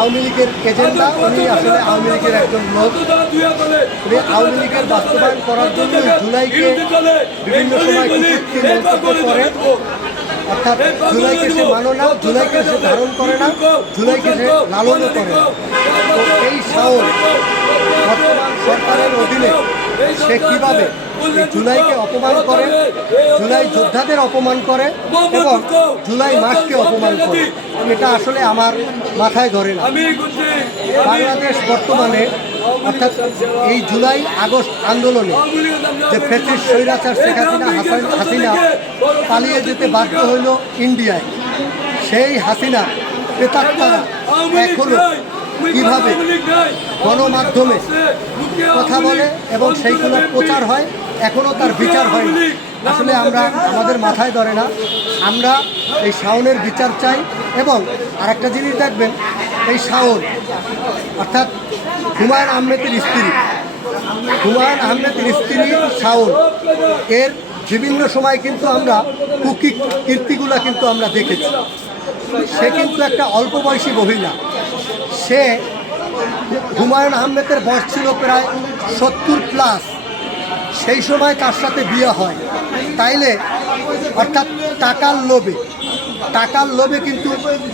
আওয়ামী লীগের এজেন্ডা, উনি আসলে আওয়ামী লীগের একজন লোক। উনি আওয়ামী লীগের বাস্তবায়ন করার জন্য জুলাইকে বিভিন্ন সময় কটূক্তি মন্তব্য করে, অর্থাৎ জুলাইকে সে মানো না, জুলাইকে সে ধারণ করে না, জুলাইকে সে লালনও করে না। তো এই শাওন বর্তমান সরকারের অধীনে সে কীভাবে জুলাইকে অপমান করে, জুলাই যোদ্ধাদের অপমান করে এবং জুলাই মাসকে অপমান করে, এটা আসলে আমার মাথায় ধরে না। বাংলাদেশ বর্তমানে অর্থাৎ এই জুলাই আগস্ট আন্দোলনে যে ফ্যাসিস্ট স্বৈরাচার শেখ হাসিনা পালিয়ে যেতে বাধ্য হইল ইন্ডিয়ায়, সেই হাসিনা প্রেতাত্মারা এখনো কীভাবে গণমাধ্যমে কথা বলে এবং সেইগুলো প্রচার হয়, এখনও তার বিচার হয় না। আসলে আমরা আমাদের মাথায় ধরে না। আমরা এই শাওনের বিচার চাই। এবং আরেকটা জিনিস দেখবেন, এই শাওন অর্থাৎ হুমায়ুন আহমেদের স্ত্রী, হুমায়ুন আহমেদের স্ত্রী শাওন, এর বিভিন্ন সময় কিন্তু আমরা কীর্তিগুলো কিন্তু আমরা দেখেছি। সে কিন্তু একটা অল্প বয়সী মহিলা। সে হুমায়ুন আহমেদের বয়স ছিল প্রায় 70+। সেই সময় তার সাথে বিয়ে হয়। তাইলে অর্থাৎ টাকার লোভে কিন্তু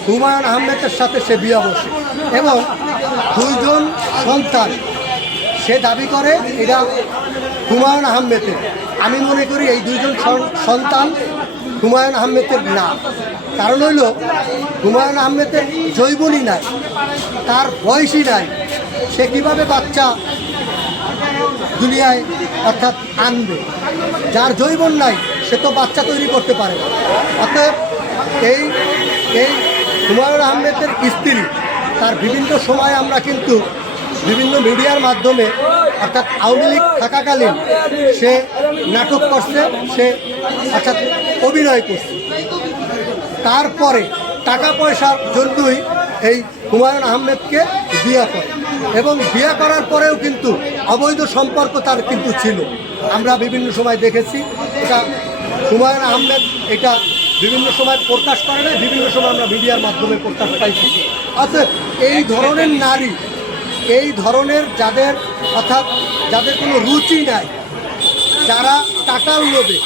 হুমায়ুন আহমেদের সাথে সে বিয়ে বসে এবং 2জন সন্তান সে দাবি করে এরা হুমায়ুন আহমেদের। আমি মনে করি এই 2জন সন্তান হুমায়ুন আহমেদের না। কারণ হইল হুমায়ুন আহমেদের যৌবনই নাই, তার বয়সই নাই। সে কীভাবে বাচ্চা দুনিয়ায় অর্থাৎ আনবে? যার যৌবন নাই সে তো বাচ্চা তৈরি করতে পারে না। অতএব এই হুমায়ুন আহমেদের স্ত্রী তার বিভিন্ন সময় আমরা কিন্তু বিভিন্ন মিডিয়ার মাধ্যমে অর্থাৎ আওয়ামী লীগ থাকাকালীন সে নাটক করছে, সে অর্থাৎ অভিনয় করছে। তারপরে টাকা পয়সার জন্যই এই হুমায়ুন আহমেদকে বিয়ে করে এবং বিয়ে করার পরেও কিন্তু অবৈধ সম্পর্ক তার কিন্তু ছিল। আমরা বিভিন্ন সময় দেখেছি। এটা হুমায়ুন আহমেদ এটা বিভিন্ন সময় প্রকাশ করে না, বিভিন্ন সময় আমরা মিডিয়ার মাধ্যমে প্রকাশ পাইছি। অর্থাৎ এই ধরনের নারী, এই ধরনের যাদের অর্থাৎ যাদের কোনো রুচি নাই, যারা টাকার লোভে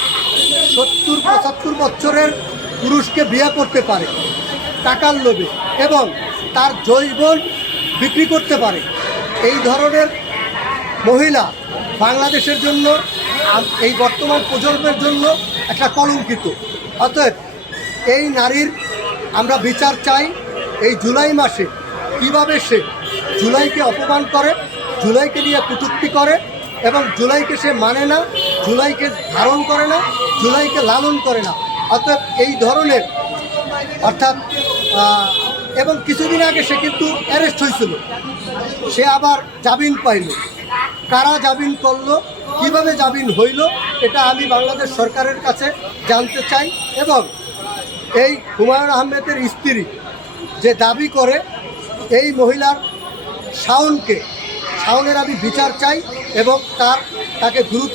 70-75 বছরের পুরুষকে বিয়ে করতে পারে টাকার লোভে এবং তার যৌবন বিক্রি করতে পারে, এই ধরনের মহিলা বাংলাদেশের জন্য, এই বর্তমান প্রজন্মের জন্য একটা কলঙ্কিত। অতএব এই নারীর আমরা বিচার চাই। এই জুলাই মাসে কীভাবে সে জুলাইকে অপমান করে, জুলাইকে নিয়ে কটূক্তি করে এবং জুলাইকে সে মানে না, জুলাইকে ধারণ করে না, জুলাইকে লালন করে না। অতএব এই ধরনের অর্থাৎ এবং কিছুদিন আগে সে কিন্তু অ্যারেস্ট হয়েছিল, সে আবার জামিন পাইল। কারা জামিন করলো, কিভাবে জামিন হইল, এটা আমি বাংলাদেশ সরকারের কাছে জানতে চাই। এবং এই হুমায়ুন আহমেদের স্ত্রী যে দাবি করে এই মহিলার শাওনের আমি বিচার চাই এবং তাকে দ্রুত